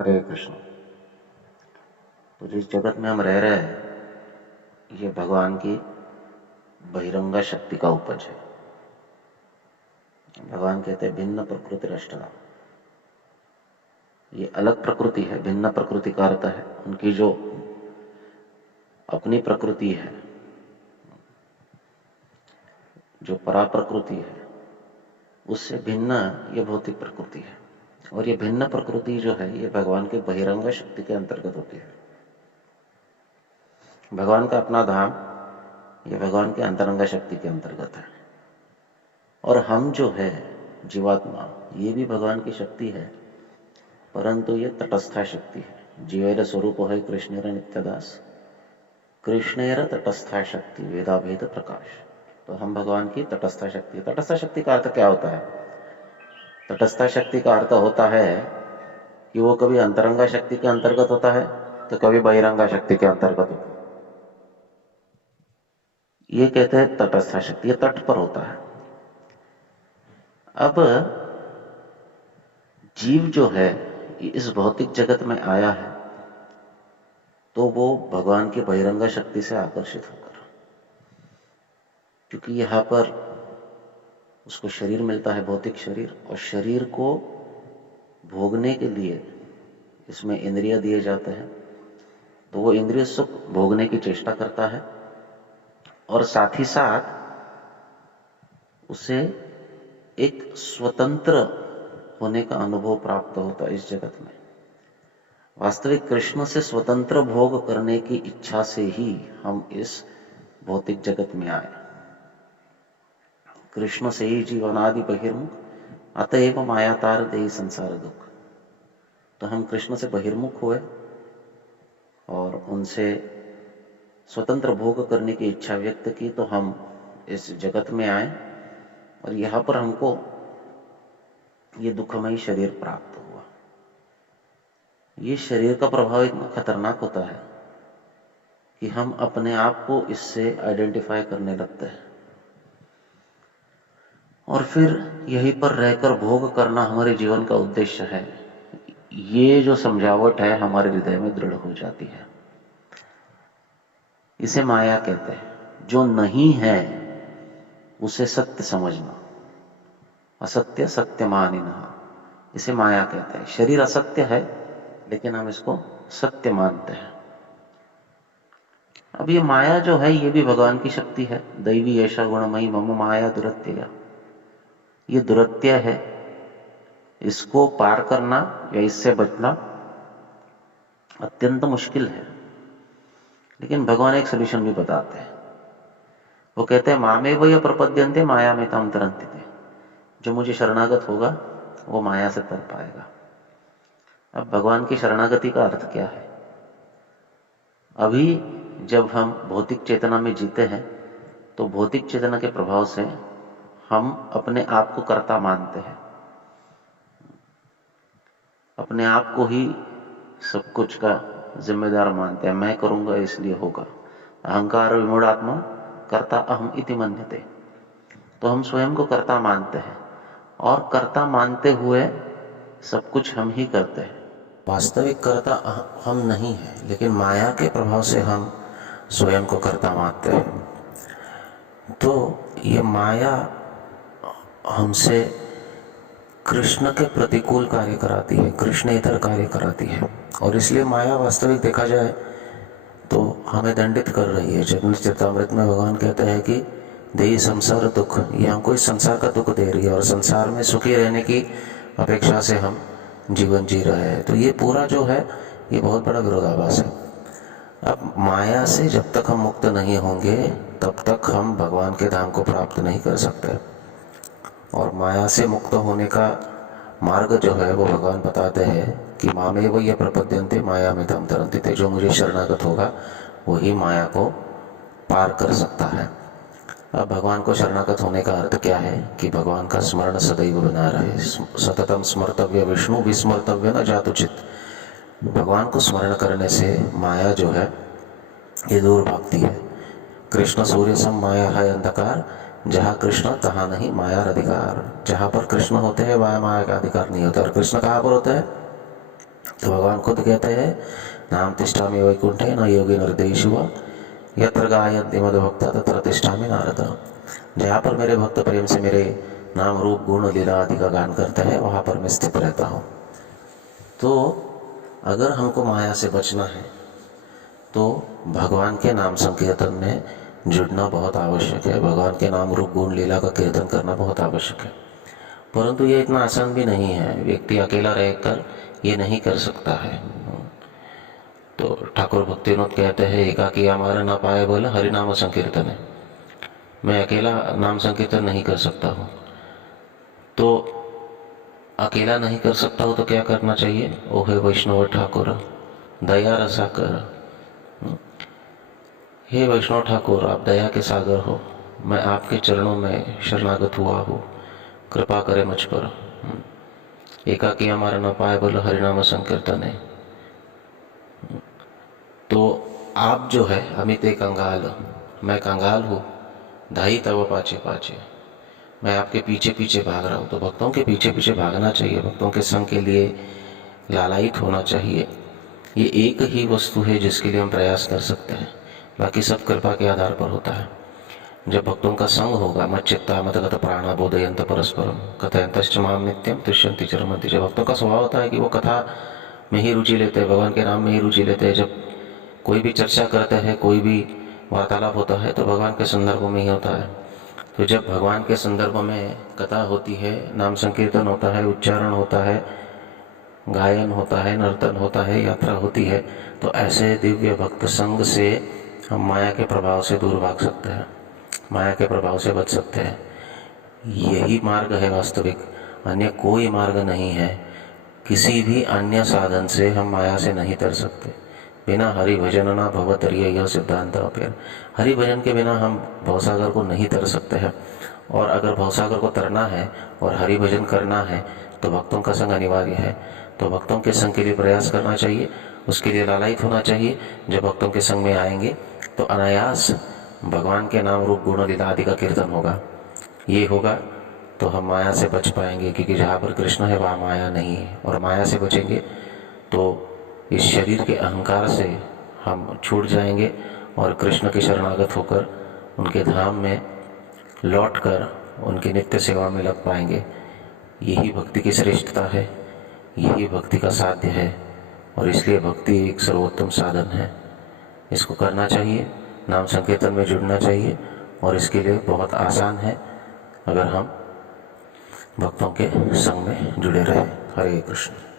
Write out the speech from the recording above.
हरे कृष्ण। तो जिस जगत में हम रह रहे हैं ये भगवान की बहिरंगा शक्ति का उपज है। भगवान कहते हैं भिन्न प्रकृति रष्टना, ये अलग प्रकृति है। भिन्न प्रकृति का अर्थ है उनकी जो अपनी प्रकृति है, जो परा प्रकृति है, उससे भिन्न ये भौतिक प्रकृति है। और ये भिन्न प्रकृति जो है ये भगवान के बहिरंग शक्ति के अंतर्गत होती है। भगवान का अपना धाम ये भगवान के अंतरंग शक्ति के अंतर्गत है। और हम जो है जीवात्मा, ये भी भगवान की शक्ति है, परंतु ये तटस्था शक्ति है। जीवेर स्वरूप है कृष्णेर नित्यदास, कृष्णेर तटस्था शक्ति वेदाभेद प्रकाश। तो हम भगवान की तटस्था शक्ति। तटस्था शक्ति का अर्थ क्या होता है? तटस्था शक्ति का अर्थ होता है कि वो कभी अंतरंगा शक्ति के अंतर्गत होता है तो कभी बहिरंगा शक्ति के अंतर्गत होता है। ये कहते हैं तटस्था शक्ति, ये तट पर होता है। अब जीव जो है इस भौतिक जगत में आया है तो वो भगवान की बहिरंगा शक्ति से आकर्षित होकर, क्योंकि यहाँ पर उसको शरीर मिलता है, भौतिक शरीर, और शरीर को भोगने के लिए इसमें इंद्रिय दिए जाते हैं, तो वो इंद्रिय सुख भोगने की चेष्टा करता है और साथ ही साथ उसे एक स्वतंत्र होने का अनुभव प्राप्त होता है इस जगत में। वास्तविक कृष्ण से स्वतंत्र भोग करने की इच्छा से ही हम इस भौतिक जगत में आए। कृष्ण से ही जीवनादि बहिर्मुख, अतएव माया तार देहि संसार दुख। तो हम कृष्ण से बहिर्मुख हुए और उनसे स्वतंत्र भोग करने की इच्छा व्यक्त की, तो हम इस जगत में आए और यहाँ पर हमको ये दुखमयी शरीर प्राप्त हुआ। ये शरीर का प्रभाव इतना खतरनाक होता है कि हम अपने आप को इससे आइडेंटिफाई करने लगते हैं और फिर यहीं पर रहकर भोग करना हमारे जीवन का उद्देश्य है। ये जो समझावट है हमारे हृदय में दृढ़ हो जाती है। इसे माया कहते हैं। जो नहीं है उसे सत्य समझना, असत्य सत्य मानिना, इसे माया कहते हैं। शरीर असत्य है लेकिन हम इसको सत्य मानते हैं। अब ये माया जो है ये भी भगवान की शक्ति है। दैवी ऐसा गुणमयी मम माया दुरत्य, ये दुरत्य है। इसको पार करना या इससे बचना अत्यंत मुश्किल है, लेकिन भगवान एक सोल्यूशन भी बताते हैं। वो कहते हैं मामेव ये प्रपद्यन्ते माया में ताम तरन्ति। जो मुझे शरणागत होगा वो माया से तर पाएगा। अब भगवान की शरणागति का अर्थ क्या है? अभी जब हम भौतिक चेतना में जीते हैं तो भौतिक चेतना के प्रभाव से हम अपने आप को कर्ता मानते हैं, अपने आप को ही सब कुछ का जिम्मेदार मानते हैं। मैं करूंगा इसलिए होगा। अहंकार विमूढ़ात्मा कर्ता अहम इति मन्यते। तो हम स्वयं को कर्ता मानते हैं और कर्ता मानते हुए सब कुछ हम ही करते हैं। वास्तविक कर्ता हम नहीं है, लेकिन माया के प्रभाव से हम स्वयं को कर्ता मानते हैं। तो ये माया हमसे कृष्ण के प्रतिकूल कार्य कराती है, कृष्ण इतर कार्य कराती है, और इसलिए माया वास्तविक देखा जाए तो हमें दंडित कर रही है। चैतन्यचरितामृत में भगवान कहते हैं कि देहि संसार दुख, ये हमको इस संसार का दुख दे रही है और संसार में सुखी रहने की अपेक्षा से हम जीवन जी रहे हैं। तो ये पूरा जो है ये बहुत बड़ा विरोधाभास है। अब माया से जब तक हम मुक्त नहीं होंगे तब तक हम भगवान के धाम को प्राप्त नहीं कर सकते। और माया से मुक्त होने का मार्ग जो है वो भगवान बताते हैं कि मामेव ये प्रपद्यन्ते माया में ताम तरन्ति। जो मुझे शरणागत होगा वही माया को पार कर सकता है। अब भगवान को शरणागत होने का अर्थ क्या है कि भगवान का स्मरण सदैव बना रहे। सततम स्मर्तव्य विष्णु विस्मर्तव्य न जातुचित। भगवान को स्मरण करने से माया जो है ये दूर भागती है। कृष्ण सूर्य सम माया है अंधकार, जहाँ कृष्ण तहाँ नहीं माया अधिकार। जहाँ पर कृष्ण होते हैं वहाँ माया का अधिकार नहीं होता। और कृष्ण कहाँ पर होते हैं? तो भगवान खुद कहते हैं, नाम तिष्ठामि वैकुंठे न योगी निर्देशु यत्र गायन्ति मद्भक्ता तत्र तिष्ठामि नारद। जहाँ पर मेरे भक्त प्रेम से मेरे नाम रूप गुण लीला आदि का गान करते हैं, वहाँ पर मैं स्थित रहता हूँ। तो अगर हमको माया से बचना है तो भगवान के नाम संकीर्तन में जुड़ना बहुत आवश्यक है। भगवान के नाम रूप गुण लीला का कीर्तन करना बहुत आवश्यक है। परंतु ये इतना आसान भी नहीं है, व्यक्ति अकेला रहकर ये नहीं कर सकता है। तो ठाकुर भक्तिनोद कहते हैं, एकाकी हमारा ना पाए बोले हरिनाम संकीर्तन है। मैं अकेला नाम संकीर्तन नहीं कर सकता हूँ। तो अकेला नहीं कर सकता हूँ तो क्या करना चाहिए? ओ हे वैष्णव ठाकुर दया रसा कर। हे वैष्णव ठाकुर, आप दया के सागर हो, मैं आपके चरणों में शरणागत हुआ हूँ, कृपा करे मुझ पर। एकाकी हमारा न पाए बोलो हरिनाम संकीर्तन है। तो आप जो है अमित कंगाल, मैं कंगाल हूँ, धाई तब पाचे पाचे, मैं आपके पीछे पीछे भाग रहा हूँ। तो भक्तों के पीछे पीछे भागना चाहिए, भक्तों के संग के लिए लालायित होना चाहिए। ये एक ही वस्तु है जिसके लिए हम प्रयास कर सकते हैं, बाकी सब कृपा के आधार पर होता है। जब भक्तों का संग होगा, मच्चित्ता मतगत प्राणा बोधयंत परस्परम कथयंतश्च माम नित्यम तुष्यन्ति च रमन्ति। जब भक्तों का स्वभाव होता है कि वो कथा में ही रुचि लेते हैं, भगवान के नाम में ही रुचि लेते हैं, जब कोई भी चर्चा करते हैं, कोई भी वार्तालाप होता है तो भगवान के संदर्भ में ही होता है। तो जब भगवान के संदर्भ में कथा होती है, नाम संकीर्तन होता है, उच्चारण होता है, गायन होता है, नर्तन होता है, यात्रा होती है, तो ऐसे दिव्य भक्त संग से हम माया के प्रभाव से दूर भाग सकते हैं, माया के प्रभाव से बच सकते हैं। यही मार्ग है वास्तविक, अन्य कोई मार्ग नहीं है। किसी भी अन्य साधन से हम माया से नहीं तर सकते। बिना हरि भजन ना भवतरिय, यह सिद्धांत अपेर। हरि भजन के बिना हम भवसागर को नहीं तर सकते हैं। और अगर भवसागर को तरना है और हरि भजन करना है तो भक्तों का संग अनिवार्य है। तो भक्तों के संग के लिए प्रयास करना चाहिए, उसके लिए लालायित होना चाहिए। जब भक्तों के संग में आएंगे तो अनायास भगवान के नाम रूप गुण लीला आदि का कीर्तन होगा। ये होगा तो हम माया से बच पाएंगे, क्योंकि जहाँ पर कृष्ण है वहाँ माया नहीं है। और माया से बचेंगे तो इस शरीर के अहंकार से हम छूट जाएंगे और कृष्ण के शरणागत होकर उनके धाम में लौटकर उनकी नित्य सेवा में लग पाएंगे। यही भक्ति की श्रेष्ठता है, यही भक्ति का साध्य है। और इसलिए भक्ति एक सर्वोत्तम साधन है। इसको करना चाहिए, नाम संकीर्तन में जुड़ना चाहिए, और इसके लिए बहुत आसान है अगर हम भक्तों के संग में जुड़े रहें। हरे कृष्ण।